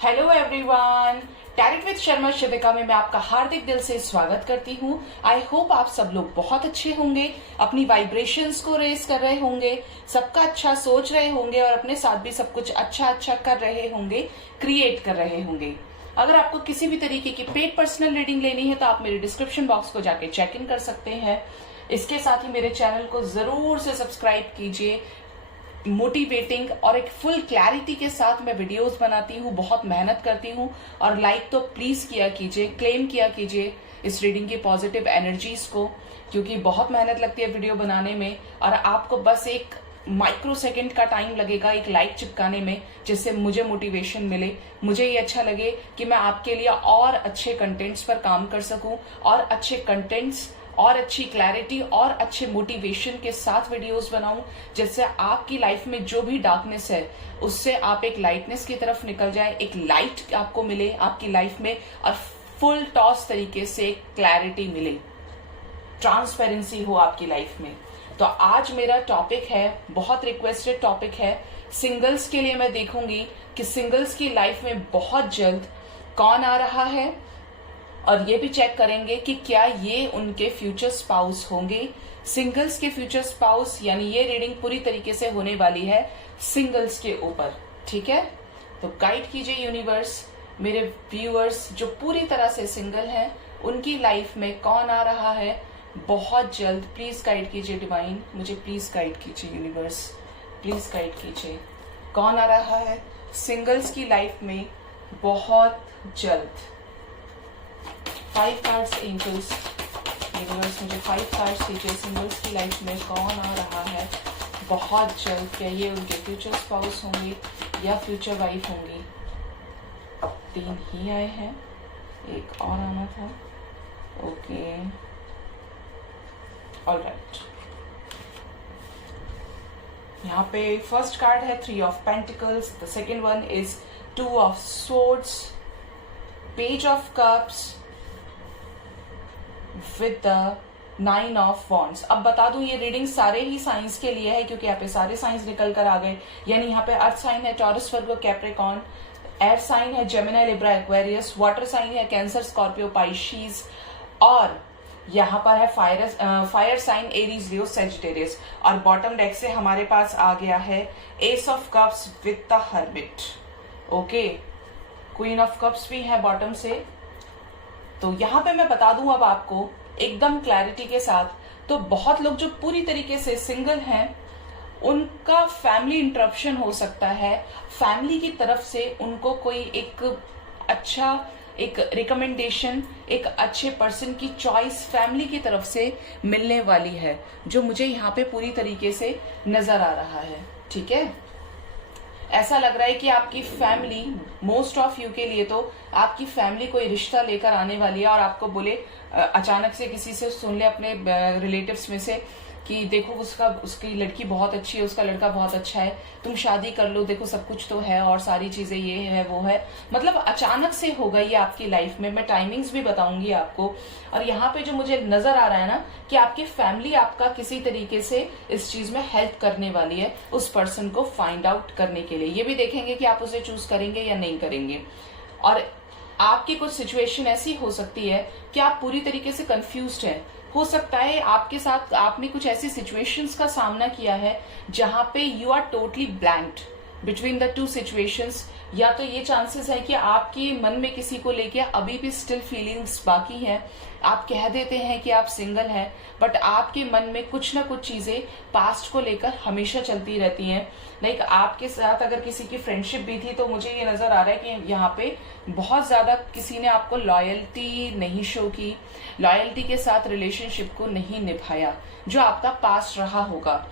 Hello everyone, tarot with Sharma Shivika में मैं आपका हार्दिक दिल से स्वागत करती हूँ। आई होप आप सब लोग बहुत अच्छे होंगे, अपनी वाइब्रेशंस को रेस कर रहे होंगे, सबका अच्छा सोच रहे होंगे और अपने साथ भी सब कुछ अच्छा अच्छा कर रहे होंगे, क्रिएट कर रहे होंगे। अगर आपको किसी भी तरीके की पेड पर्सनल रीडिंग लेनी है तो आप मेरे डिस्क्रिप्शन बॉक्स को जाके चेक इन कर सकते हैं। इसके साथ ही मेरे चैनल को जरूर से सब्सक्राइब कीजिए। मोटिवेटिंग और एक फुल क्लैरिटी के साथ मैं वीडियोस बनाती हूँ, बहुत मेहनत करती हूँ और लाइक तो प्लीज किया कीजिए, क्लेम किया कीजिए इस रीडिंग की पॉजिटिव एनर्जीज को, क्योंकि बहुत मेहनत लगती है वीडियो बनाने में और आपको बस एक माइक्रो सेकेंड का टाइम लगेगा एक लाइक चिपकाने में, जिससे मुझे मोटिवेशन मिले, मुझे ये अच्छा लगे कि मैं आपके लिए और अच्छे कंटेंट्स पर काम कर सकूं और अच्छे कंटेंट्स और अच्छी क्लैरिटी और अच्छे मोटिवेशन के साथ वीडियोस बनाऊं, जिससे आपकी लाइफ में जो भी डार्कनेस है उससे आप एक लाइटनेस की तरफ निकल जाए, एक लाइट आपको मिले आपकी लाइफ में और फुल टॉस तरीके से क्लैरिटी मिले, ट्रांसपेरेंसी हो आपकी लाइफ में। तो आज मेरा टॉपिक है, बहुत रिक्वेस्टेड टॉपिक है, सिंगल्स के लिए। मैं देखूंगी कि सिंगल्स की लाइफ में बहुत जल्द कौन आ रहा है और ये भी चेक करेंगे कि क्या ये उनके फ्यूचर स्पाउस होंगे। सिंगल्स के फ्यूचर स्पाउस, यानी ये रीडिंग पूरी तरीके से होने वाली है सिंगल्स के ऊपर, ठीक है। तो गाइड कीजिए यूनिवर्स, मेरे व्यूअर्स जो पूरी तरह से सिंगल हैं उनकी लाइफ में कौन आ रहा है बहुत जल्द। प्लीज गाइड कीजिए डिवाइन, मुझे प्लीज गाइड कीजिए यूनिवर्स, प्लीज गाइड कीजिए कौन आ रहा है सिंगल्स की लाइफ में बहुत जल्द। 5 कार्ड्स एंजल्स, यूनिवर्स मुझे 5 कार्ड्स दीजिए, सिंगल्स की लाइफ में कौन आ रहा है बहुत जल्द। क्या ये उनके फ्यूचर स्पाउस होंगे या फ्यूचर वाइफ होंगी। 3 ही आए हैं, एक और आना था। Okay, alright. यहाँ पे फर्स्ट कार्ड है 3 of pentacles, the second one is 2 of swords, page of cups with the 9 of wands. अब बता दूं ये रीडिंग सारे ही साइंस के लिए है, क्योंकि यहाँ पे सारे साइंस निकल कर आ गए। यानी यहाँ पे अर्थ साइन है Taurus, Virgo, Capricorn, air sign है Gemini, Libra, Aquarius, water sign है कैंसर, स्कॉर्पियो, पाइशीज और यहाँ पर है fire sign Aries, Leo, Sagittarius. और बॉटम डेक से हमारे पास आ गया है ace of cups with the hermit. Okay, queen of cups भी है बॉटम से। तो यहाँ पे मैं बता दूं अब आपको एकदम क्लैरिटी के साथ, तो बहुत लोग जो पूरी तरीके से सिंगल हैं उनका फैमिली इंटरप्शन हो सकता है। फैमिली की तरफ से उनको कोई एक अच्छा एक रिकमेंडेशन, एक अच्छे पर्सन की चॉइस फैमिली की तरफ से मिलने वाली है, जो मुझे यहाँ पे पूरी तरीके से नजर आ रहा है, ठीक है। ऐसा लग रहा है कि आपकी फैमिली, मोस्ट ऑफ यू के लिए तो आपकी फैमिली कोई रिश्ता लेकर आने वाली है और आपको बोले, अचानक से किसी से सुन ले अपने रिलेटिव्स में से कि देखो उसकी लड़की बहुत अच्छी है, उसका लड़का बहुत अच्छा है, तुम शादी कर लो, देखो सब कुछ तो है और सारी चीजें ये है वो है। मतलब अचानक से होगा ये आपकी लाइफ में। मैं टाइमिंग्स भी बताऊंगी आपको। और यहाँ पे जो मुझे नजर आ रहा है ना कि आपकी फैमिली आपका किसी तरीके से इस चीज में हेल्प करने वाली है उस पर्सन को फाइंड आउट करने के लिए। ये भी देखेंगे कि आप उसे चूज करेंगे या नहीं करेंगे। और आपकी कुछ सिचुएशन ऐसी हो सकती है कि आप पूरी तरीके से कंफ्यूज्ड हैं। हो सकता है आपके साथ आपने कुछ ऐसी सिचुएशंस का सामना किया है जहां पे you are totally blanked between the 2 situations. या तो ये चांसेस है कि आपके मन में किसी को लेके अभी भी स्टिल फीलिंग्स बाकी हैं। आप कह देते हैं कि आप सिंगल हैं, बट आपके मन में कुछ ना कुछ चीजें पास्ट को लेकर हमेशा चलती रहती हैं। लाइक आपके साथ अगर किसी की फ्रेंडशिप भी थी तो मुझे ये नजर आ रहा है कि यहाँ पे बहुत ज्यादा किसी ने आपको लॉयल्टी नहीं शो की, लॉयल्टी के साथ रिलेशनशिप को नहीं निभाया, जो आपका पास्ट रहा होगा।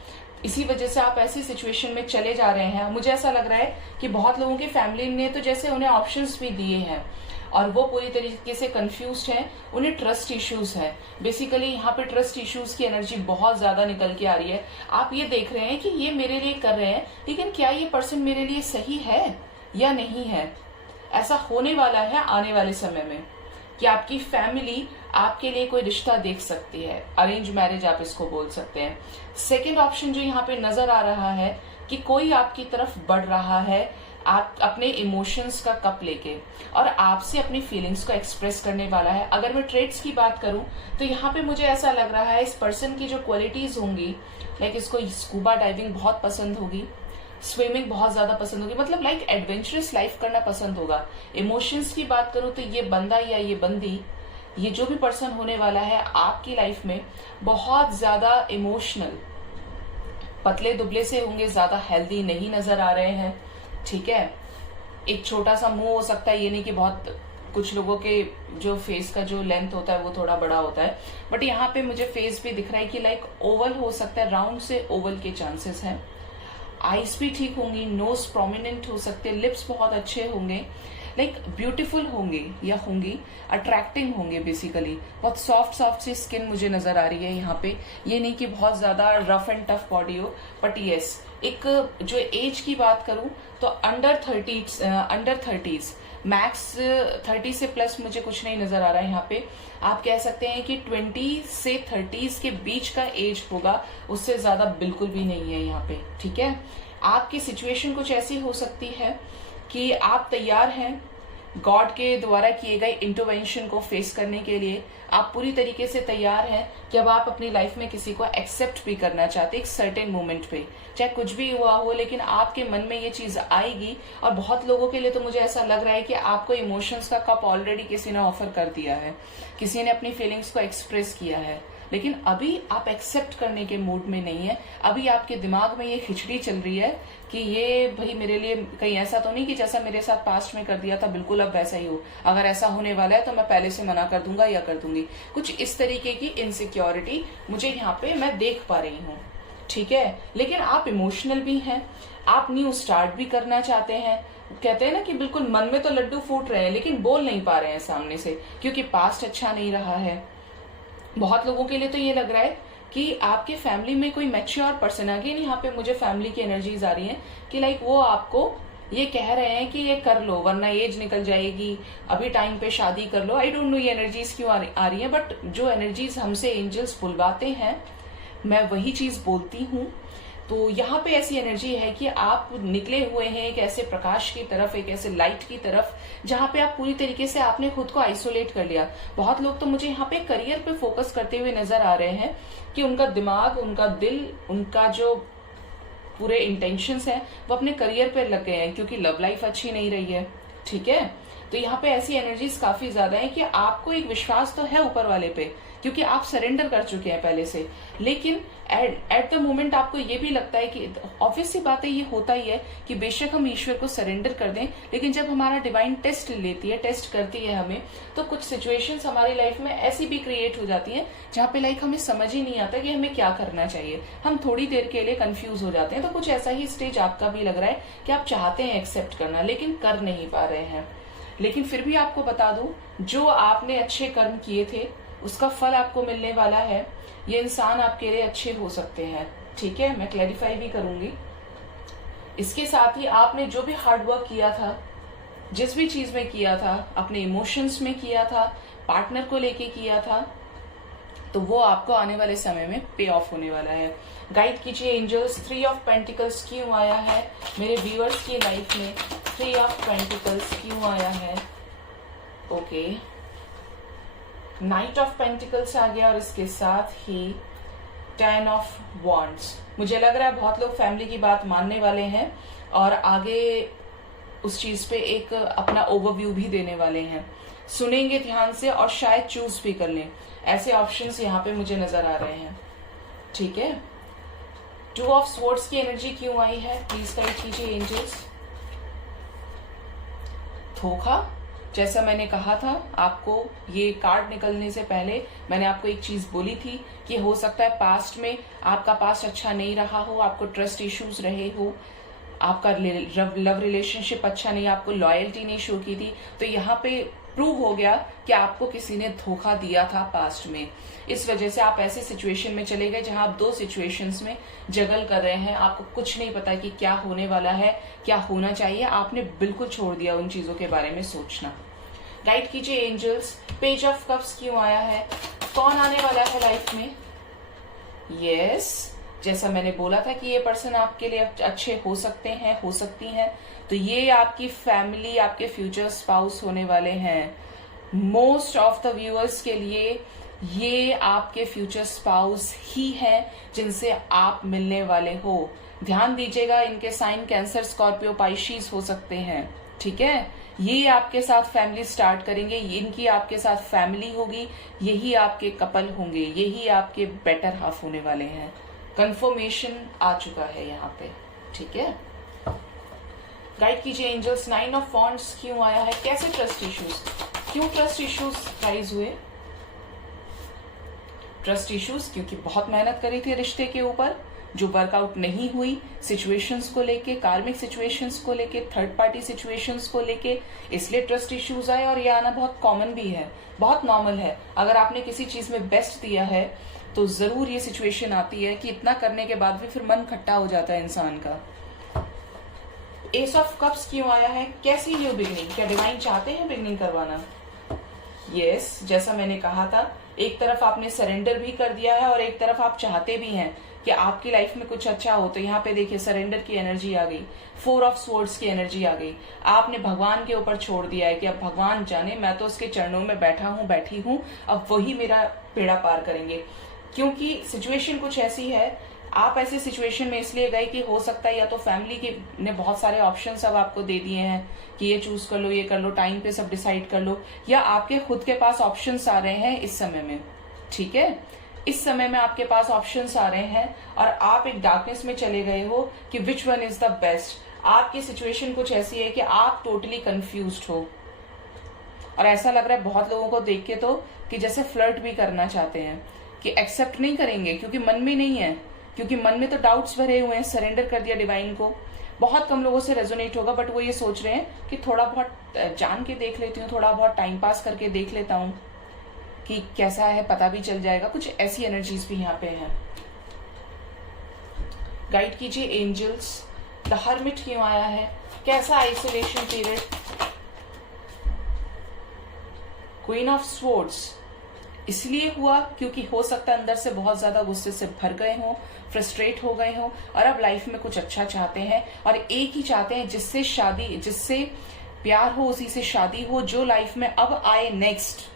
इसी वजह से आप ऐसी सिचुएशन में चले जा रहे हैं। मुझे ऐसा लग रहा है कि बहुत लोगों की फैमिली ने तो जैसे उन्हें ऑप्शंस भी दिए हैं और वो पूरी तरीके से कंफ्यूज्ड हैं, उन्हें ट्रस्ट इश्यूज हैं। बेसिकली यहाँ पे ट्रस्ट इश्यूज की एनर्जी बहुत ज्यादा निकल के आ रही है। आप ये देख रहे हैं कि ये मेरे लिए कर रहे हैं, लेकिन क्या ये पर्सन मेरे लिए सही है या नहीं है। ऐसा होने वाला है आने वाले समय में कि आपकी फैमिली आपके लिए कोई रिश्ता देख सकती है, अरेंज मैरिज आप इसको बोल सकते हैं। सेकेंड ऑप्शन जो यहाँ पे नजर आ रहा है कि कोई आपकी तरफ बढ़ रहा है, आप अपने इमोशंस का कप लेके और आपसे अपनी फीलिंग्स को एक्सप्रेस करने वाला है। अगर मैं ट्रेड्स की बात करूं तो यहाँ पे मुझे ऐसा लग रहा है इस पर्सन की जो क्वालिटीज होंगी, लाइक इसको स्कूबा डाइविंग बहुत पसंद होगी, स्विमिंग बहुत ज्यादा पसंद होगी, मतलब लाइक एडवेंचरस लाइफ करना पसंद होगा। इमोशंस की बात करूं तो ये बंदा या ये बंदी, ये जो भी पर्सन होने वाला है आपकी लाइफ में, बहुत ज्यादा इमोशनल, पतले दुबले से होंगे, ज्यादा हेल्दी नहीं नजर आ रहे हैं, ठीक है। एक छोटा सा मुंह हो सकता है, ये नहीं कि बहुत, कुछ लोगों के जो फेस का जो लेंथ होता है वो थोड़ा बड़ा होता है, बट यहाँ पे मुझे फेस भी दिख रहा है कि लाइक ओवल हो सकता है, राउंड से ओवल के चांसेस हैं। आईज भी ठीक होंगी, नोज प्रोमिनेंट हो सकते हैं, लिप्स बहुत अच्छे होंगे, लाइक ब्यूटीफुल होंगे या होंगी, अट्रैक्टिंग होंगे बेसिकली। बहुत सॉफ्ट सॉफ्ट सी स्किन मुझे नजर आ रही है यहाँ पे, ये नहीं कि बहुत ज्यादा रफ एंड टफ बॉडी हो, बट यस एक जो एज की बात करूं तो अंडर 30s, मैक्स 30 से प्लस मुझे कुछ नहीं नजर आ रहा है यहाँ पे। आप कह सकते हैं कि 20 से 30s के बीच का एज होगा, उससे ज्यादा बिल्कुल भी नहीं है यहाँ पे, ठीक है। आपकी सिचुएशन कुछ ऐसी हो सकती है कि आप तैयार हैं गॉड के द्वारा किए गए इंटरवेंशन को फेस करने के लिए। आप पूरी तरीके से तैयार हैं कि अब आप अपनी लाइफ में किसी को एक्सेप्ट भी करना चाहते हैं एक सर्टेन मोमेंट पे, चाहे कुछ भी हुआ हो, लेकिन आपके मन में ये चीज आएगी। और बहुत लोगों के लिए तो मुझे ऐसा लग रहा है कि आपको इमोशंस का कप ऑलरेडी किसी ने ऑफर कर दिया है, किसी ने अपनी फीलिंग्स को एक्सप्रेस किया है, लेकिन अभी आप एक्सेप्ट करने के मूड में नहीं है। अभी आपके दिमाग में ये खिचड़ी चल रही है कि ये भाई मेरे लिए कहीं ऐसा तो नहीं कि जैसा मेरे साथ पास्ट में कर दिया था बिल्कुल अब वैसा ही हो, अगर ऐसा होने वाला है तो मैं पहले से मना कर दूंगा या कर दूंगी। कुछ इस तरीके की इनसिक्योरिटी मुझे यहाँ पे मैं देख पा रही हूँ, ठीक है। लेकिन आप इमोशनल भी हैं, आप न्यू स्टार्ट भी करना चाहते हैं। कहते हैं ना कि बिल्कुल मन में तो लड्डू फूट रहे हैं लेकिन बोल नहीं पा रहे हैं सामने से, क्योंकि पास्ट अच्छा नहीं रहा है। बहुत लोगों के लिए तो ये लग रहा है कि आपके फैमिली में कोई मैच्योर पर्सन, अगेन यहाँ पे मुझे फैमिली की एनर्जीज आ रही हैं कि लाइक वो आपको ये कह रहे हैं कि ये कर लो वरना एज निकल जाएगी, अभी टाइम पे शादी कर लो। आई डोंट नो ये एनर्जीज क्यों आ रही हैं, बट जो एनर्जीज हमसे एंजल्स बुलवाते हैं मैं वही चीज बोलती हूँ। तो यहाँ पे ऐसी एनर्जी है कि आप निकले हुए हैं एक ऐसे प्रकाश की तरफ, एक ऐसे लाइट की तरफ, जहाँ पे आप पूरी तरीके से आपने खुद को आइसोलेट कर लिया। बहुत लोग तो मुझे यहाँ पे करियर पे फोकस करते हुए नजर आ रहे हैं कि उनका दिमाग, उनका दिल, उनका जो पूरे इंटेंशंस है वो अपने करियर पे लग गए हैं, क्योंकि लव लाइफ अच्छी नहीं रही है, ठीक है। तो यहाँ पे ऐसी एनर्जीज काफी ज्यादा है कि आपको एक विश्वास तो है ऊपर वाले पे, क्योंकि आप सरेंडर कर चुके हैं पहले से, लेकिन एट द मोमेंट आपको ये भी लगता है कि ऑब्वियस सी बात है, ये होता ही है कि बेशक हम ईश्वर को सरेंडर कर दें, लेकिन जब हमारा डिवाइन टेस्ट लेती है, टेस्ट करती है हमें, तो कुछ सिचुएशंस हमारी लाइफ में ऐसी भी क्रिएट हो जाती हैं जहाँ पे लाइक हमें समझ ही नहीं आता कि हमें क्या करना चाहिए, हम थोड़ी देर के लिए कंफ्यूज हो जाते हैं। तो कुछ ऐसा ही स्टेज आपका भी लग रहा है कि आप चाहते हैं एक्सेप्ट करना लेकिन कर नहीं पा रहे हैं। लेकिन फिर भी आपको बता दूं, जो आपने अच्छे कर्म किए थे उसका फल आपको मिलने वाला है। ये इंसान आपके लिए अच्छे हो सकते हैं, ठीक है, मैं क्लैरिफाई भी करूंगी। इसके साथ ही आपने जो भी हार्ड वर्क किया था, जिस भी चीज में किया था, अपने इमोशंस में किया था, पार्टनर को लेके किया था, तो वो आपको आने वाले समय में पे ऑफ होने वाला है। गाइड कीजिए एंजल्स, 3 ऑफ पेंटिकल्स क्यों आया है मेरे व्यूअर्स की लाइफ में? 3 ऑफ पेंटिकल्स क्यों आया है? ओके, नाइट ऑफ पेंटिकल्स आ गया और इसके साथ ही 10 ऑफ वॉन्ड्स। मुझे लग रहा है बहुत लोग फैमिली की बात मानने वाले हैं और आगे उस चीज पे एक अपना ओवरव्यू भी देने वाले हैं, सुनेंगे ध्यान से और शायद चूज भी कर लें। ऐसे ऑप्शंस यहाँ पे मुझे नजर आ रहे हैं, ठीक है। 2 ऑफ स्वॉर्ड्स की एनर्जी क्यों आई है प्लीज गाइड कीजिए एंजल्स। धोखा, जैसा मैंने कहा था आपको, ये कार्ड निकलने से पहले मैंने आपको एक चीज बोली थी कि हो सकता है पास्ट में आपका पास्ट अच्छा नहीं रहा हो, आपको ट्रस्ट इश्यूज रहे हो, आपका लव रिलेशनशिप अच्छा नहीं, आपको लॉयल्टी नहीं शो की थी। तो यहाँ पे प्रूव हो गया कि आपको किसी ने धोखा दिया था पास्ट में। इस वजह से आप ऐसे सिचुएशन में चले गए जहां आप 2 सिचुएशंस में जगल कर रहे हैं, आपको कुछ नहीं पता कि क्या होने वाला है, क्या होना चाहिए, आपने बिल्कुल छोड़ दिया उन चीजों के बारे में सोचना। गाइड कीजिए एंजल्स, पेज ऑफ कप्स क्यों आया है, कौन आने वाला है लाइफ में? यस, जैसा मैंने बोला था कि ये पर्सन आपके लिए अच्छे हो सकते हैं, हो सकती हैं, तो ये आपकी फैमिली, आपके फ्यूचर स्पाउस होने वाले हैं। मोस्ट ऑफ द व्यूअर्स के लिए ये आपके फ्यूचर स्पाउस ही हैं जिनसे आप मिलने वाले हो। ध्यान दीजिएगा, इनके साइन कैंसर, स्कॉर्पियो, पाइशीज हो सकते हैं, ठीक है। ये आपके साथ फैमिली स्टार्ट करेंगे, इनकी आपके साथ फैमिली होगी, यही आपके कपल होंगे, यही आपके बेटर हाफ होने वाले हैं। कंफर्मेशन आ चुका है यहाँ पे, ठीक है। गाइड कीजिए एंजल्स, 9 ऑफ वॉन्ड्स क्यों आया है, कैसे ट्रस्ट इश्यूज, क्यों ट्रस्ट इश्यूज राइज हुए। ट्रस्ट इश्यूज क्योंकि बहुत मेहनत करी थी रिश्ते के ऊपर, जो वर्कआउट नहीं हुई, सिचुएशंस को लेके, कार्मिक सिचुएशंस को लेके, थर्ड पार्टी सिचुएशंस को लेके, इसलिए ट्रस्ट इश्यूज आए। और ये आना बहुत कॉमन भी है, बहुत नॉर्मल है। अगर आपने किसी चीज में बेस्ट दिया है तो जरूर ये सिचुएशन आती है कि इतना करने के बाद भी फिर मन खट्टा हो जाता है इंसान का। एस ऑफ कप्स क्यों आया है, कैसी न्यू बिगनिंग, क्या डिवाइन चाहते हैं बिगनिंग करवाना। यस, जैसा मैंने कहा था, एक तरफ आपने सरेंडर भी कर दिया है और एक तरफ आप चाहते भी हैं कि आपकी लाइफ में कुछ अच्छा हो। तो यहाँ पे देखिए सरेंडर की एनर्जी आ गई, 4 ऑफ स्वॉर्ड्स की एनर्जी आ गई। आपने भगवान के ऊपर छोड़ दिया है कि अब भगवान जाने, मैं तो उसके चरणों में बैठा हूं, बैठी हूं, अब वही मेरा बेड़ा पार करेंगे। क्योंकि सिचुएशन कुछ ऐसी है, आप ऐसे सिचुएशन में इसलिए गए कि हो सकता है या तो फैमिली के ने बहुत सारे ऑप्शंस अब आपको दे दिए हैं कि ये चूज कर लो, ये कर लो, टाइम पे सब डिसाइड कर लो, या आपके खुद के पास ऑप्शंस आ रहे हैं इस समय में, ठीक है। इस समय में आपके पास ऑप्शंस आ रहे हैं और आप एक डार्कनेस में चले गए हो कि which one is the best. आपकी सिचुएशन कुछ ऐसी है कि आप टोटली कंफ्यूज्ड हो और ऐसा लग रहा है बहुत लोगों को देख के तो कि जैसे फ्लर्ट भी करना चाहते हैं, कि एक्सेप्ट नहीं करेंगे क्योंकि मन में नहीं है, क्योंकि मन में तो डाउट्स भरे हुए हैं, सरेंडर कर दिया डिवाइन को। बहुत कम लोगों से रेजोनेट होगा, बट वो ये सोच रहे हैं कि थोड़ा बहुत जान के देख लेती हूँ, थोड़ा बहुत टाइम पास करके देख लेता हूँ कि कैसा है, पता भी चल जाएगा। कुछ ऐसी एनर्जीज भी यहाँ पे हैं। गाइड कीजिए एंजल्स, द हर्मिट क्यों आया है, कैसा isolation period. Queen of swords इसलिए हुआ क्योंकि हो सकता है अंदर से बहुत ज्यादा गुस्से से भर गए हो, फ्रस्ट्रेट हो गए हो और अब लाइफ में कुछ अच्छा चाहते हैं और एक ही चाहते हैं जिससे शादी, जिससे प्यार हो, उसी से शादी हो, जो लाइफ में अब आए नेक्स्ट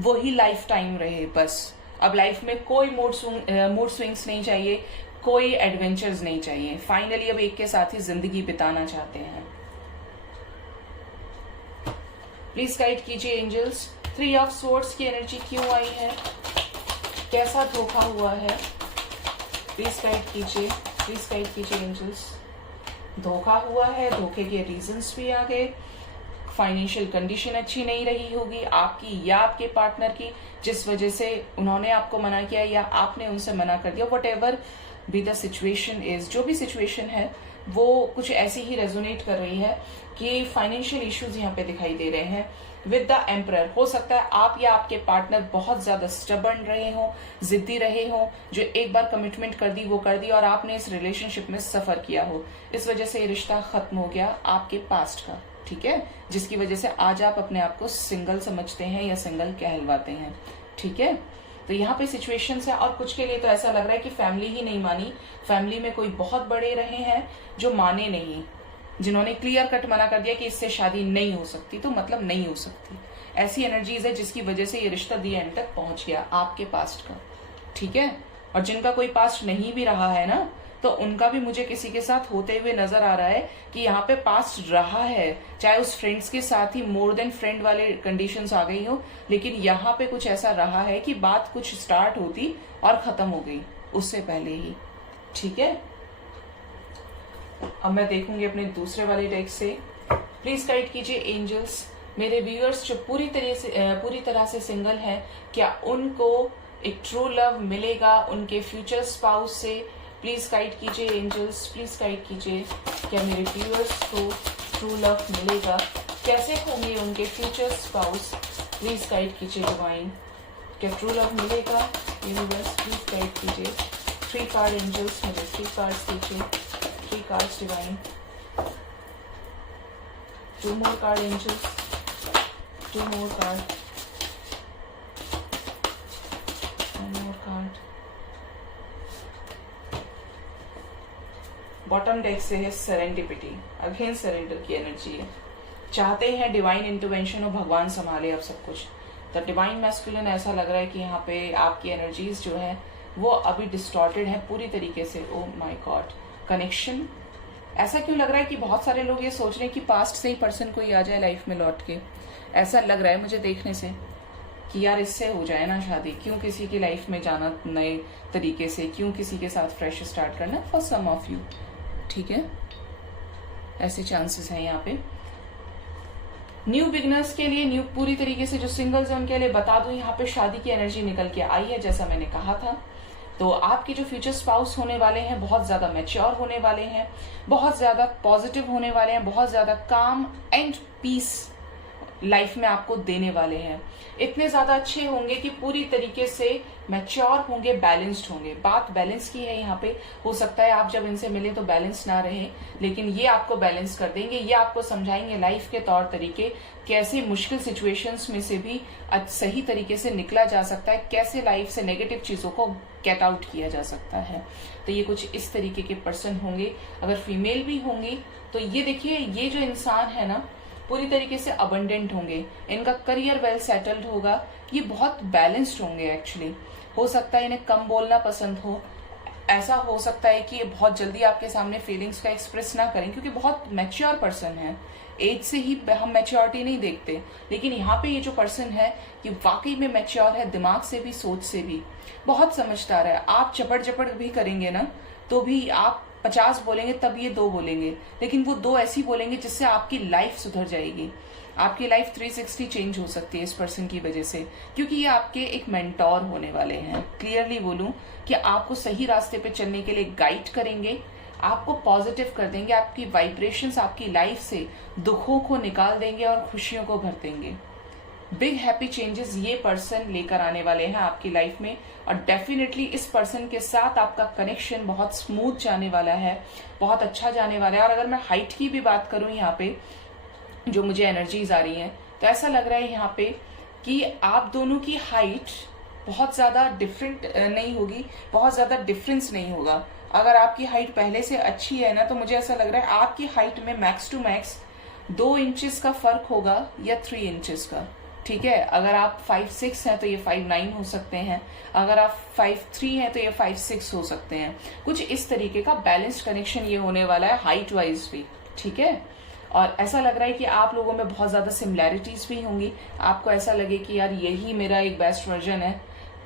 वही लाइफ टाइम रहे। बस अब लाइफ में कोई मूड स्विंग्स नहीं चाहिए, कोई एडवेंचर्स नहीं चाहिए। फाइनली अब एक के साथ ही जिंदगी बिताना चाहते हैं। प्लीज गाइड कीजिए एंजल्स, 3 ऑफ स्वॉर्ड्स की एनर्जी क्यों आई है, कैसा धोखा हुआ है। प्लीज गाइड कीजिए, प्लीज गाइड कीजिए एंजल्स। धोखा हुआ है, धोखे के रीजंस भी आ गए। फाइनेंशियल कंडीशन अच्छी नहीं रही होगी आपकी या आपके पार्टनर की, जिस वजह से उन्होंने आपको मना किया या आपने उनसे मना कर दिया। What ever be the situation is, जो भी सिचुएशन है वो कुछ ऐसी ही रेजोनेट कर रही है कि फाइनेंशियल इश्यूज यहाँ पे दिखाई दे रहे हैं विद द एम्परर। हो सकता है आप या आपके पार्टनर बहुत ज्यादा स्टबर्न रहे हो, जिद्दी रहे हो, जो एक बार कमिटमेंट कर दी वो कर दी और आपने इस रिलेशनशिप में सफर किया हो, इस वजह से ये रिश्ता खत्म हो गया आपके पास्ट का, ठीक है, जिसकी वजह से आज आप अपने आप को सिंगल समझते हैं या सिंगल कहलवाते हैं, ठीक है। तो यहाँ पे सिचुएशंस है और कुछ के लिए तो ऐसा लग रहा है कि फैमिली ही नहीं मानी, फैमिली में कोई बहुत बड़े रहे हैं जो माने नहीं, जिन्होंने क्लियर कट मना कर दिया कि इससे शादी नहीं हो सकती, तो मतलब नहीं हो सकती। ऐसी एनर्जीज है जिसकी वजह से ये रिश्ता दी एंड तक पहुंच गया आपके पास्ट का, ठीक है। और जिनका कोई पास्ट नहीं भी रहा है ना, तो उनका भी मुझे किसी के साथ होते हुए नजर आ रहा है कि यहाँ पे पास्ट रहा है, चाहे उस फ्रेंड्स के साथ ही मोर देन फ्रेंड वाले कंडीशंस आ गई हो, लेकिन यहाँ पे कुछ ऐसा रहा है कि बात कुछ स्टार्ट होती और खत्म हो गई उससे पहले ही, ठीक है। अब मैं देखूंगी अपने दूसरे वाले डेक से। प्लीज गाइड कीजिए एंजल्स, मेरे व्यूअर्स जो पूरी तरह से सिंगल हैं, क्या उनको एक ट्रू लव मिलेगा उनके फ्यूचर स्पाउस से। प्लीज गाइड कीजिए एंजल्स, प्लीज गाइड कीजिए, क्या मेरे व्यूअर्स को ट्रू लव मिलेगा, कैसे होंगे उनके फ्यूचर स्पाउस। प्लीज गाइड कीजिए डिवाइन, क्या ट्रू लव मिलेगा यूनिवर्स, प्लीज गाइड कीजिए। 3 कार्ड एंजल्स, मुझे 3 कार्ड्स दीजिए, 3 cards divine, 2 more card angels, 2 more card, 1 more card, bottom deck से है सेरेंडिपिटी, अगेन सरेंडर की एनर्जी है। चाहते हैं डिवाइन इंटरवेंशन और भगवान संभाले अब सब कुछ। द डिवाइन मैस्कुलिन ऐसा लग रहा है कि यहाँ पे आपकी एनर्जीज जो है वो अभी डिस्टॉर्टेड है पूरी तरीके से। ओ माय गॉड, कनेक्शन ऐसा क्यों लग रहा है कि बहुत सारे लोग ये सोच रहे हैं कि पास्ट से ही पर्सन कोई आ जाए लाइफ में लौट के। ऐसा लग रहा है मुझे देखने से कि यार इससे हो जाए ना शादी, क्यों किसी की लाइफ में जाना नए तरीके से, क्यों किसी के साथ फ्रेश स्टार्ट करना फॉर सम ऑफ यू। ठीक है, ऐसे चांसेस हैं यहाँ पे न्यू बिगनर्स के लिए, न्यू पूरी तरीके से जो सिंगल्स हैं उनके लिए। बता दूं यहाँ पे शादी की एनर्जी निकल के आई है जैसा मैंने कहा था। तो आपके जो फ्यूचर स्पाउस होने वाले हैं बहुत ज्यादा मैच्योर होने वाले हैं, बहुत ज्यादा पॉजिटिव होने वाले हैं, बहुत ज्यादा काम एंड पीस लाइफ में आपको देने वाले हैं। इतने ज्यादा अच्छे होंगे कि पूरी तरीके से मैच्योर होंगे, बैलेंस्ड होंगे। बात बैलेंस की है यहाँ पे। हो सकता है आप जब इनसे मिले तो बैलेंस ना रहे, लेकिन ये आपको बैलेंस कर देंगे। ये आपको समझाएंगे लाइफ के तौर तरीके, कैसे मुश्किल सिचुएशंस में से भी सही तरीके से निकला जा सकता है, कैसे लाइफ से नेगेटिव चीजों को गेट आउट किया जा सकता है। तो ये कुछ इस तरीके के पर्सन होंगे। अगर फीमेल भी होंगी तो ये देखिए, ये जो इंसान है ना पूरी तरीके से अबंडेंट होंगे, इनका करियर वेल सेटल्ड होगा, ये बहुत बैलेंस्ड होंगे एक्चुअली। हो सकता है इन्हें कम बोलना पसंद हो, ऐसा हो सकता है कि ये बहुत जल्दी आपके सामने फीलिंग्स का एक्सप्रेस ना करें क्योंकि बहुत मैच्योर पर्सन है। एज से ही हम मैच्योरिटी नहीं देखते, लेकिन यहाँ पे ये जो पर्सन है ये वाकई में मैच्योर है, दिमाग से भी सोच से भी बहुत समझदार है। आप चपड़ चपड़ भी करेंगे ना तो भी आप 50 बोलेंगे तब ये 2 बोलेंगे, लेकिन वो 2 ऐसी बोलेंगे जिससे आपकी लाइफ सुधर जाएगी। आपकी लाइफ 360 चेंज हो सकती है इस पर्सन की वजह से, क्योंकि ये आपके एक मेंटोर होने वाले हैं। क्लियरली बोलूं कि आपको सही रास्ते पे चलने के लिए गाइड करेंगे, आपको पॉजिटिव कर देंगे, आपकी वाइब्रेशंस आपकी लाइफ से दुखों को निकाल देंगे और खुशियों को भर देंगे। बिग हैप्पी चेंजेस ये पर्सन लेकर आने वाले हैं आपकी लाइफ में, और डेफिनेटली इस पर्सन के साथ आपका कनेक्शन बहुत स्मूथ जाने वाला है, बहुत अच्छा जाने वाला है। और अगर मैं हाइट की भी बात करूं यहाँ पे जो मुझे एनर्जीज आ रही हैं, तो ऐसा लग रहा है यहाँ पे कि आप दोनों की हाइट बहुत ज्यादा डिफरेंट नहीं होगी, बहुत ज्यादा डिफरेंस नहीं होगा। अगर आपकी हाइट पहले से अच्छी है ना तो मुझे ऐसा लग रहा है आपकी हाइट में मैक्स टू मैक्स 2 इंचेस का फर्क होगा या 3 इंचेस का। ठीक है, अगर आप 5'6" हैं तो ये 5'9" हो सकते हैं, अगर आप 5'3" हैं तो ये 5'6" हो सकते हैं। कुछ इस तरीके का बैलेंस्ड कनेक्शन ये होने वाला है हाइट वाइज भी। ठीक है, और ऐसा लग रहा है कि आप लोगों में बहुत ज्यादा सिमिलैरिटीज भी होंगी। आपको ऐसा लगे कि यार यही मेरा एक बेस्ट वर्जन है,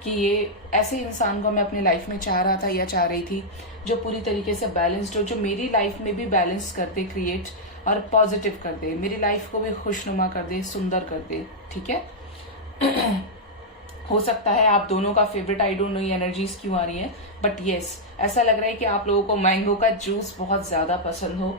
कि ये ऐसे इंसान को मैं अपनी लाइफ में चाह रहा था या चाह रही थी जो पूरी तरीके से बैलेंस्ड हो, जो मेरी लाइफ में भी बैलेंस कर दे, क्रिएट और पॉजिटिव कर दे, मेरी लाइफ को भी खुशनुमा कर दे, सुंदर कर दे। ठीक है हो सकता है आप दोनों का फेवरेट, आई डोंट नो ये एनर्जीज क्यों आ रही है, बट यस ऐसा लग रहा है कि आप लोगों को मैंगो का जूस बहुत ज्यादा पसंद हो,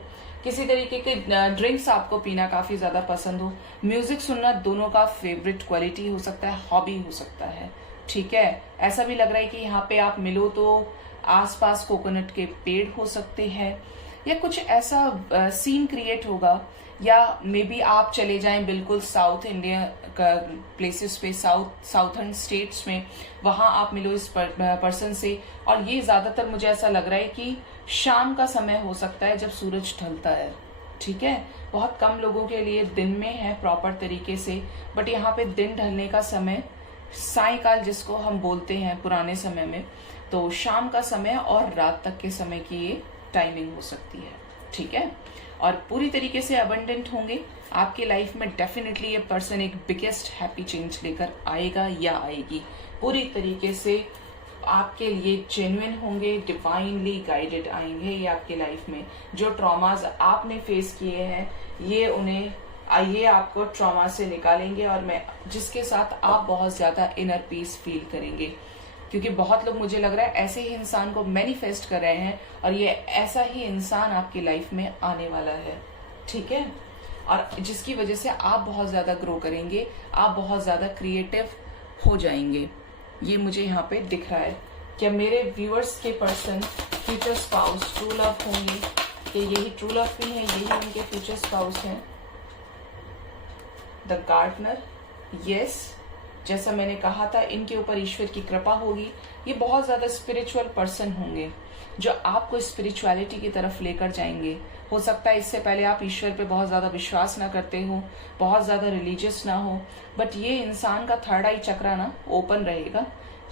किसी तरीके के ड्रिंक्स आपको पीना काफी ज्यादा पसंद हो, म्यूजिक सुनना दोनों का फेवरेट क्वालिटी हो सकता है, हॉबी हो सकता है। ठीक है, ऐसा भी लग रहा है कि यहाँ पे आप मिलो तो आसपास कोकोनट के पेड़ हो सकते हैं, या कुछ ऐसा सीन क्रिएट होगा, या मे बी आप चले जाएं बिल्कुल साउथ इंडिया का प्लेसेस पे, साउथर्न स्टेट्स में, वहां आप मिलो इस पर्सन से। और ये ज्यादातर मुझे ऐसा लग रहा है कि शाम का समय हो सकता है जब सूरज ढलता है। ठीक है, बहुत कम लोगों के लिए दिन में है प्रॉपर तरीके से, बट यहाँ पे दिन ढलने का समय सायकाल जिसको हम बोलते हैं पुराने समय में, तो शाम का समय और रात तक के समय की ये टाइमिंग हो सकती है। ठीक है, और पूरी तरीके से अबंडेंट होंगे आपकी लाइफ में। डेफिनेटली ये पर्सन एक बिगेस्ट हैप्पी चेंज लेकर आएगा या आएगी, पूरी तरीके से आपके लिए जेन्युइन होंगे, डिवाइनली गाइडेड आएंगे ये आपकी लाइफ में। जो ट्रॉमाज आपने फेस किए हैं ये आपको ट्रॉमा से निकालेंगे, और मैं जिसके साथ आप बहुत ज्यादा इनर पीस फील करेंगे, क्योंकि बहुत लोग मुझे लग रहा है ऐसे ही इंसान को मैनिफेस्ट कर रहे हैं, और ये ऐसा ही इंसान आपकी लाइफ में आने वाला है। ठीक है, और जिसकी वजह से आप बहुत ज्यादा ग्रो करेंगे, आप बहुत ज्यादा क्रिएटिव हो जाएंगे। ये मुझे यहाँ पे दिख रहा है। क्या मेरे व्यूअर्स के person future spouse true love होंगे? कि यही ट्रू लव भी है, यही उनके फ्यूचर स्पाउस हैं? द गार्डनर, यस जैसा मैंने कहा था, इनके ऊपर ईश्वर की कृपा होगी। ये बहुत ज्यादा स्पिरिचुअल पर्सन होंगे जो आपको स्पिरिचुअलिटी की तरफ लेकर जाएंगे। हो सकता है इससे पहले आप ईश्वर पे बहुत ज्यादा विश्वास ना करते हो, बहुत ज्यादा रिलीजियस ना हो, बट ये इंसान का थर्ड आई चक्रा ना ओपन रहेगा।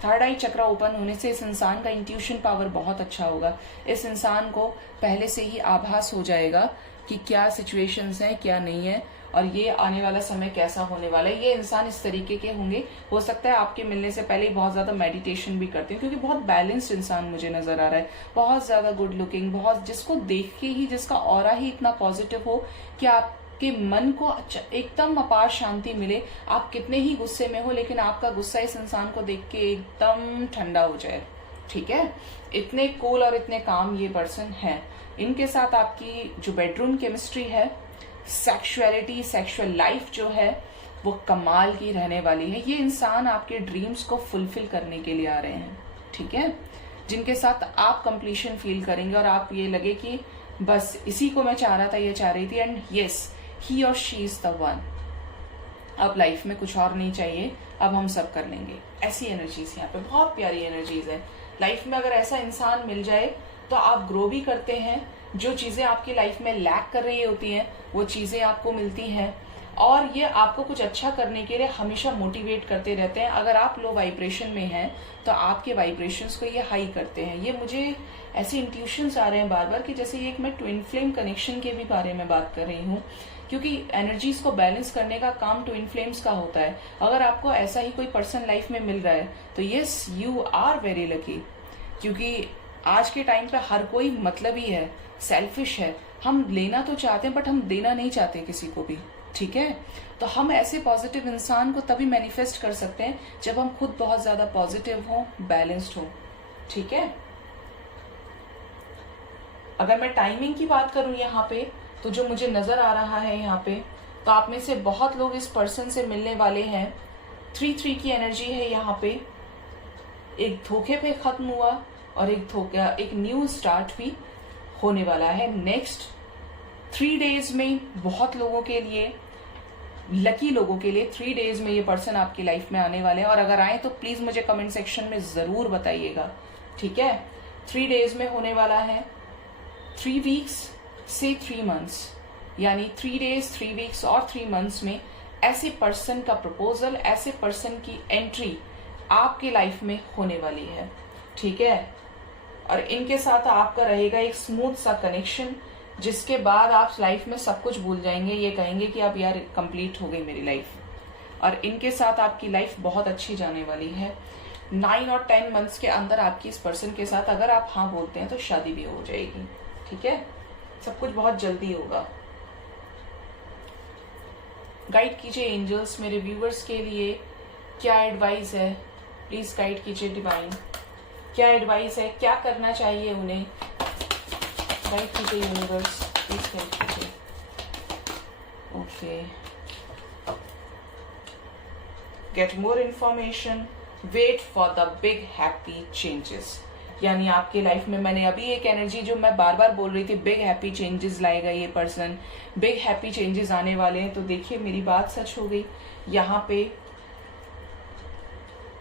थर्ड आई चक्रा ओपन होने से इस इंसान का इंट्यूशन पावर बहुत अच्छा होगा। इस इंसान को पहले से ही आभास हो जाएगा कि क्या सिचुएशंस हैं, क्या नहीं है, और ये आने वाला समय कैसा होने वाला है। ये इंसान इस तरीके के होंगे, हो सकता है आपके मिलने से पहले ही बहुत ज्यादा मेडिटेशन भी करते हैं, क्योंकि बहुत बैलेंस्ड इंसान मुझे नजर आ रहा है, बहुत ज्यादा गुड लुकिंग, बहुत जिसको देख के ही जिसका ऑरा ही इतना पॉजिटिव हो कि आपके मन को एकदम अपार शांति मिले। आप कितने ही गुस्से में हो, लेकिन आपका गुस्सा इस इंसान को देख के एकदम ठंडा हो जाए। ठीक है, इतने कूल और इतने काम ये पर्सन है। इनके साथ आपकी जो बेडरूम केमिस्ट्री है, सेक्सुअलिटी, सेक्सुअल लाइफ जो है वो कमाल की रहने वाली है। ये इंसान आपके ड्रीम्स को फुलफिल करने के लिए आ रहे हैं। ठीक है, जिनके साथ आप कंप्लीशन फील करेंगे और आप ये लगे कि बस इसी को मैं चाह रहा था, ये चाह रही थी, एंड यस ही और शी इज द वन। अब लाइफ में कुछ और नहीं चाहिए, अब हम सब कर लेंगे। ऐसी एनर्जीज यहाँ पे बहुत प्यारी एनर्जीज है। लाइफ में अगर ऐसा इंसान मिल जाए तो आप ग्रो भी करते हैं। जो चीजें आपकी लाइफ में लैक कर रही होती हैं वो चीजें आपको मिलती हैं, और ये आपको कुछ अच्छा करने के लिए हमेशा मोटिवेट करते रहते हैं। अगर आप लो वाइब्रेशन में हैं तो आपके वाइब्रेशंस को ये हाई करते हैं। ये मुझे ऐसे इंट्यूशंस आ रहे हैं बार बार कि जैसे एक मैं ट्विन फ्लेम कनेक्शन के भी बारे में बात कर रही हूँ, क्योंकि एनर्जीज को बैलेंस करने का काम ट्विन फ्लेम्स का होता है। अगर आपको ऐसा ही कोई पर्सन लाइफ में मिल रहा है तो yes you are very lucky, क्योंकि आज के टाइम पे हर कोई मतलबी है, सेल्फिश है। हम लेना तो चाहते हैं बट हम देना नहीं चाहते किसी को भी। ठीक है, तो हम ऐसे पॉजिटिव इंसान को तभी मैनिफेस्ट कर सकते हैं जब हम खुद बहुत ज्यादा पॉजिटिव हो, बैलेंस्ड हो। ठीक है, अगर मैं टाइमिंग की बात करूं यहाँ पे, तो जो मुझे नजर आ रहा है यहाँ पे, तो आप में से बहुत लोग इस पर्सन से मिलने वाले हैं। 3-3 की एनर्जी है यहाँ पे। एक धोखे पे खत्म हुआ और एक न्यू स्टार्ट भी होने वाला है। नेक्स्ट 3 डेज में बहुत लोगों के लिए, लकी लोगों के लिए 3 डेज में ये पर्सन आपकी लाइफ में आने वाले हैं। और अगर आए तो प्लीज मुझे कमेंट सेक्शन में जरूर बताइएगा। ठीक है, 3 डेज में होने वाला है। 3 वीक्स से 3 मंथ्स, यानी 3 डेज, 3 वीक्स और 3 मंथ्स में ऐसे पर्सन का प्रपोजल, ऐसे पर्सन की एंट्री आपके लाइफ में होने वाली है। ठीक है, और इनके साथ आपका रहेगा एक स्मूथ सा कनेक्शन, जिसके बाद आप लाइफ में सब कुछ भूल जाएंगे। ये कहेंगे कि अब यार कंप्लीट हो गई मेरी लाइफ, और इनके साथ आपकी लाइफ बहुत अच्छी जाने वाली है। 9 और 10 मंथ्स के अंदर आपकी इस पर्सन के साथ अगर आप हाँ बोलते हैं तो शादी भी हो जाएगी। ठीक है, सब कुछ बहुत जल्दी होगा। गाइड कीजिए एंजल्स, मेरे व्यूवर्स के लिए क्या एडवाइस है, प्लीज गाइड कीजिए डिवाइन। क्या एडवाइस है, क्या करना चाहिए उन्हें, गाइड कीजिए यूनिवर्स, प्लीज गाइड कीजिए। Okay, get more information, wait for the big happy changes. यानी आपके लाइफ में मैंने अभी एक एनर्जी जो मैं बार बार बोल रही थी, बिग हैप्पी चेंजेस लाएगा ये पर्सन, बिग हैप्पी चेंजेस आने वाले हैं। तो देखिए मेरी बात सच हो गई। यहाँ पे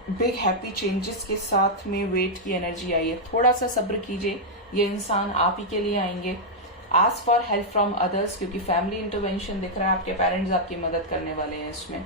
बिग हैप्पी चेंजेस के साथ में वेट की एनर्जी आई है। थोड़ा सा सब्र कीजिए, ये इंसान आप ही के लिए आएंगे। Ask for help from others, क्योंकि फैमिली इंटरवेंशन दिख रहा है, आपके पेरेंट्स आपकी मदद करने वाले हैं इसमें।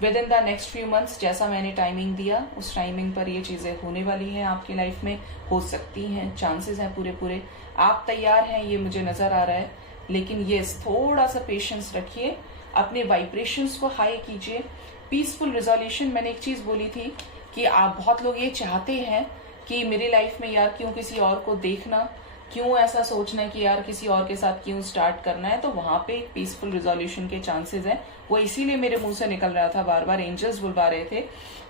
With in the next few months, जैसा मैंने टाइमिंग दिया उस टाइमिंग पर ये चीजें होने वाली हैं आपकी लाइफ में, हो सकती हैं, चांसेस हैं पूरे। आप तैयार हैं ये मुझे नजर आ रहा है, लेकिन ये थोड़ा सा पेशेंस रखिए, अपने वाइब्रेशंस को हाई कीजिए। पीसफुल रिजोल्यूशन, मैंने एक चीज बोली थी कि आप बहुत लोग ये चाहते हैं कि मेरी लाइफ में यार क्यों किसी और को देखना, क्यों ऐसा सोचना कि यार किसी और के साथ क्यों स्टार्ट करना है। तो वहां पे एक पीसफुल रिजोल्यूशन के चांसेस है। वो इसीलिए मेरे मुंह से निकल रहा था, बार बार एंजल्स बुलवा रहे थे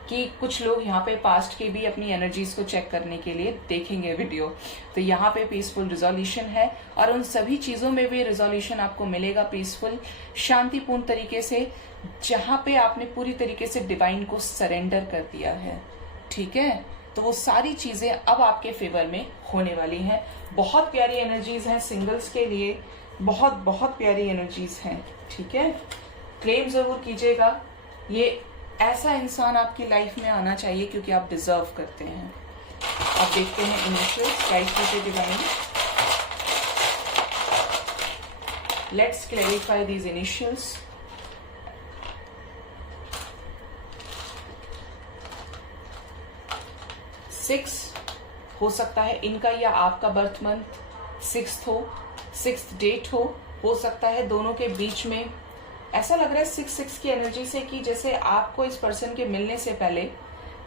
कि कुछ लोग यहाँ पे पास्ट के भी अपनी एनर्जीज को चेक करने के लिए देखेंगे वीडियो। तो यहाँ पे पीसफुल रिजोल्यूशन है, और उन सभी चीजों में भी रिजोल्यूशन आपको मिलेगा पीसफुल, शांतिपूर्ण तरीके से, जहां पे आपने पूरी तरीके से डिवाइन को सरेंडर कर दिया है। ठीक है, तो वो सारी चीजें अब आपके फेवर में होने वाली हैं। बहुत प्यारी एनर्जीज हैं सिंगल्स के लिए, बहुत प्यारी एनर्जीज हैं। ठीक है, क्लेम जरूर कीजिएगा। ये ऐसा इंसान आपकी लाइफ में आना चाहिए क्योंकि आप डिजर्व करते हैं। अब देखते हैं इनिशियल्स, गाइड कीजिए divine. Let's clarify these initials. Six हो सकता है इनका या आपका बर्थ मंथ 6th हो, 6th डेट हो सकता है दोनों के बीच में। ऐसा लग रहा है 6 की एनर्जी से कि जैसे आपको इस पर्सन के मिलने से पहले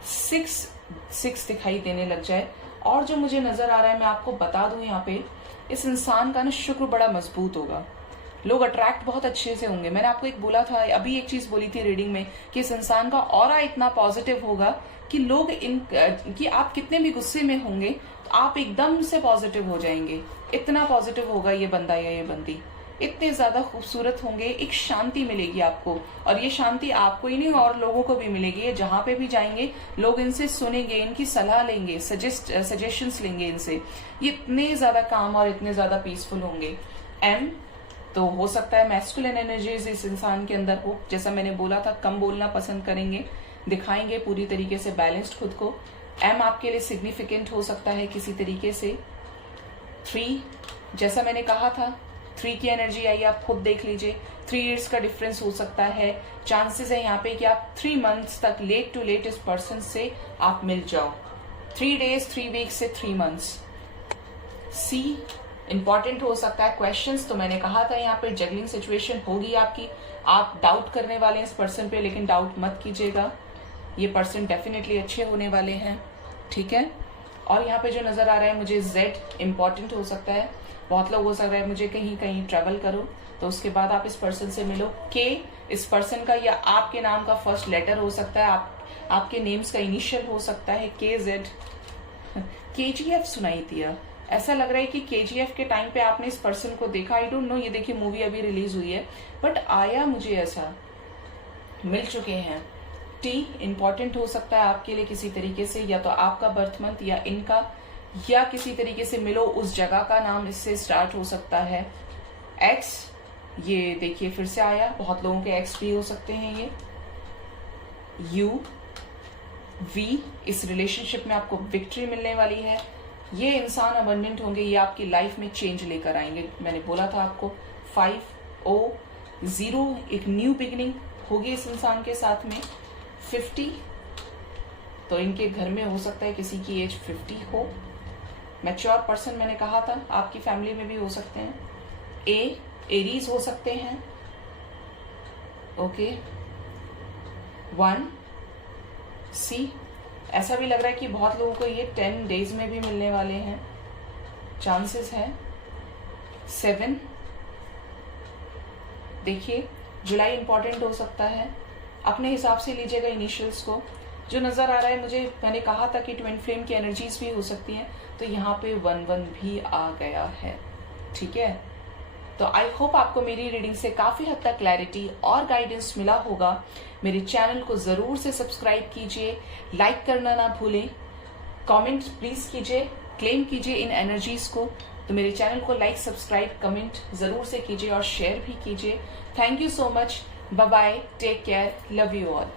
6 दिखाई देने लग जाए। और जो मुझे नजर आ रहा है मैं आपको बता दूं, यहाँ पे इस इंसान का ना शुक्र बड़ा मजबूत होगा, लोग अट्रैक्ट बहुत अच्छे से होंगे। मैंने आपको एक बोला था, अभी एक चीज बोली थी रीडिंग में कि इस इंसान का ऑरा इतना पॉजिटिव होगा कि लोग कि आप कितने भी गुस्से में होंगे तो आप एकदम से पॉजिटिव हो जाएंगे। इतना पॉजिटिव होगा ये बंदा या ये बंदी, इतने ज्यादा खूबसूरत होंगे, एक शांति मिलेगी आपको। और ये शांति आपको ही नहीं और लोगों को भी मिलेगी। ये जहां पे भी जाएंगे लोग इनसे सुनेंगे, इनकी सलाह लेंगे, सजेशंस लेंगे इनसे। ये इतने ज्यादा काम और इतने ज्यादा पीसफुल होंगे। एम तो हो सकता है मैस्कुलिन एनर्जीज इस इंसान के अंदर हो, जैसा मैंने बोला था कम बोलना पसंद करेंगे, दिखाएंगे पूरी तरीके से बैलेंस्ड खुद को। एम आपके लिए सिग्निफिकेंट हो सकता है किसी तरीके से। 3 जैसा मैंने कहा था 3 की एनर्जी आई, आप खुद देख लीजिए। 3 इयर्स का डिफरेंस हो सकता है। चांसेस है यहाँ पे कि आप 3 मंथ्स तक लेट टू लेट इस पर्सन से आप मिल जाओ। 3 डेज 3 वीक्स से 3 मंथ्स। सी इंपॉर्टेंट हो सकता है क्वेश्चंस, तो मैंने कहा था यहाँ पे जगलिंग सिचुएशन होगी आपकी। आप डाउट करने वाले हैं इस पर्सन पे, लेकिन डाउट मत कीजिएगा, ये पर्सन डेफिनेटली अच्छे होने वाले हैं, ठीक है। और यहाँ पे जो नजर आ रहा है मुझे Z इंपॉर्टेंट हो सकता है। बहुत लोग हो सकता है मुझे कहीं कहीं ट्रेवल करो तो उसके बाद आप इस पर्सन से मिलो। K इस पर्सन का या आपके नाम का फर्स्ट लेटर हो सकता है, आपके नेम्स का इनिशियल हो सकता है। KZ KGF सुनाई दिया। ऐसा लग रहा है कि KGF के टाइम पे आपने इस पर्सन को देखा। आई डोंट नो, ये देखिए मूवी अभी रिलीज हुई है, बट आया मुझे ऐसा, मिल चुके हैं। T इंपॉर्टेंट हो सकता है आपके लिए किसी तरीके से, या तो आपका बर्थ मंथ या इनका, या किसी तरीके से मिलो, उस जगह का नाम इससे स्टार्ट हो सकता है। X ये देखिए फिर से आया, बहुत लोगों के X भी हो सकते हैं ये। U V इस रिलेशनशिप में आपको विक्ट्री मिलने वाली है। ये इंसान अबंडेंट होंगे, ये आपकी लाइफ में चेंज लेकर आएंगे, मैंने बोला था आपको। 5 O 0 एक न्यू बिगिनिंग होगी इस इंसान के साथ में। 50 तो इनके घर में हो सकता है किसी की एज 50 हो। मैच्योर पर्सन मैंने कहा था, आपकी फैमिली में भी हो सकते हैं। एरीज हो सकते हैं, ओके। 1 C ऐसा भी लग रहा है कि बहुत लोगों को ये 10 डेज में भी मिलने वाले हैं, चांसेस है। 7 देखिए जुलाई इंपॉर्टेंट हो सकता है, अपने हिसाब से लीजिएगा इनिशियल्स को। जो नजर आ रहा है मुझे, मैंने कहा था कि ट्विन फ्लेम की एनर्जीज भी हो सकती हैं, तो यहाँ पे 1 भी आ गया है, ठीक है। तो आई होप आपको मेरी रीडिंग से काफी हद तक क्लैरिटी और गाइडेंस मिला होगा। मेरे चैनल को जरूर से सब्सक्राइब कीजिए, लाइक करना ना भूलें, कमेंट प्लीज कीजिए, क्लेम कीजिए इन एनर्जीज को। तो मेरे चैनल को लाइक, सब्सक्राइब, कमेंट जरूर से कीजिए और शेयर भी कीजिए। Thank you so much, bye bye, take care, love you all.